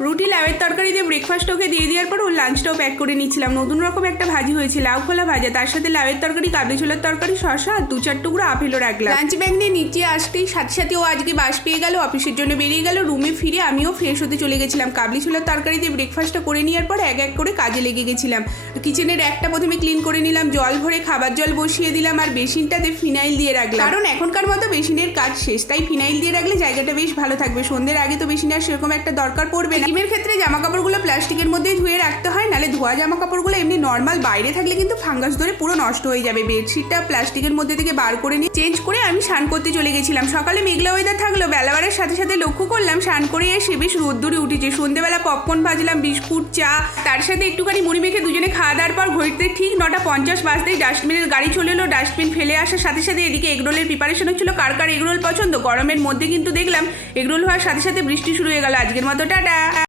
রুটি লাউয়ের তরকারি দিয়ে ব্রেকফাস্ট ওকে দিয়ে দেওয়ার পর ওর লাঞ্চটাও প্যাক করে নিচ্ছিলাম। নতুন রকম একটা ভাজি হয়েছে, লাউ খোলা ভাজা, তার সাথে লাউয়ের তরকারি, কাবলি ছোলার তরকারি, শসা আর 2-4 টুকরো আপেলও রাখলাম। লাঞ্চ ব্যাগ নিয়ে নিচে আসতেই সাথে সাথে ও আজকে বাস পেয়ে গেল, অফিসের জন্য বেরিয়ে গেল। রুমে ফিরে আমিও ফ্রেশ হতে চলে গেছিলাম। কাবলি ছোলার তরকারি দিয়ে ব্রেকফাস্টটা করে নেওয়ার পর এক এক করে কাজে লেগে গেছিলাম। কিচেনের একটা প্রথমে ক্লিন করে নিলাম, জল ভরে খাবার জল বসিয়ে দিলাম আর বেসিনটাতে ফিনাইল দিয়ে রাখলাম, কারণ এখনকার মতো বেসিনের কাজ শেষ, তাই ফিনাইল দিয়ে রাখলে জায়গাটা বেশ ভালো থাকবে। সন্ধ্যের আগে তো বেসিনের সেরকম একটা দরকার পড়বে না। ডিমের ক্ষেত্রে জামা কাপড়গুলো প্লাস্টিকের মধ্যেই ধুয়ে রাখতে হয়, নালে ধোয়া জামা কাপড়গুলো এমনি নর্মাল বাইরে থাকলে কিন্তু ফাঙ্গাস ধরে পুরো নষ্ট হয়ে যাবে। বেডশিটটা প্লাস্টিকের মধ্যে থেকে বার করে নিয়ে চেঞ্জ করে আমি স্নান করতে চলে গেছিলাম। সকালে মেঘলা ওয়েদার থাকলো, বেলা বাড়ার সাথে সাথে লক্ষ্য করলাম স্নান করে এসে বেশ রোদ্দুরে উঠেছে। সন্ধ্যেবেলা পপকর্ন ভাজলাম, বিস্কুট, চা, তার সাথে একটুখানি মুড়ি মেখে দুজনে খাওয়া দাওয়ার পর ঘড়িতে ঠিক 9:50 বাজতেই ডাস্টবিনের গাড়ি চলে এলো। ডাস্টবিন ফেলে আসার সাথে সাথে এদিকে এগরোলের প্রিপারেশন হচ্ছিল। কার কার এগরোল পছন্দ? গরমের মধ্যে কিন্তু দেখলাম এগরোল হওয়ার সাথে সাথে বৃষ্টি শুরু হয়ে গেল। আজকের মতো টাটা।